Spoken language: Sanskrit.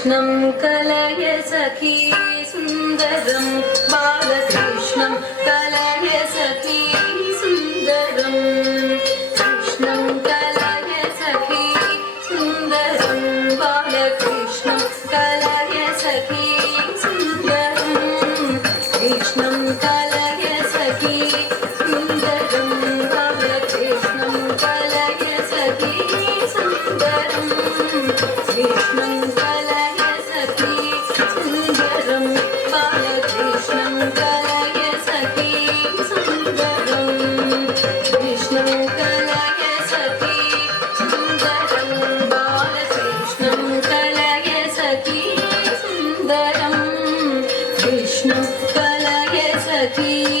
कृष्णं कलय सखी सुन्दरं बालकृष्णं कलय सखी सुन्दरं कृष्णं कलय सखी सुन्दरं बालकृष्णं कलय सखी सुन्दरं कृष्णं कलय सखी सुन्दरं बालकृष्णं कलय सखी सुन्दरं कृष्णं कलय सखी सुन्दरं बालकृष्णं कलय सखी सुन्दरं कृष्णं कलय सखी सुन्दरं बालकृष्णं कलय सखी सुन्दरं कृष्णं कलय सखी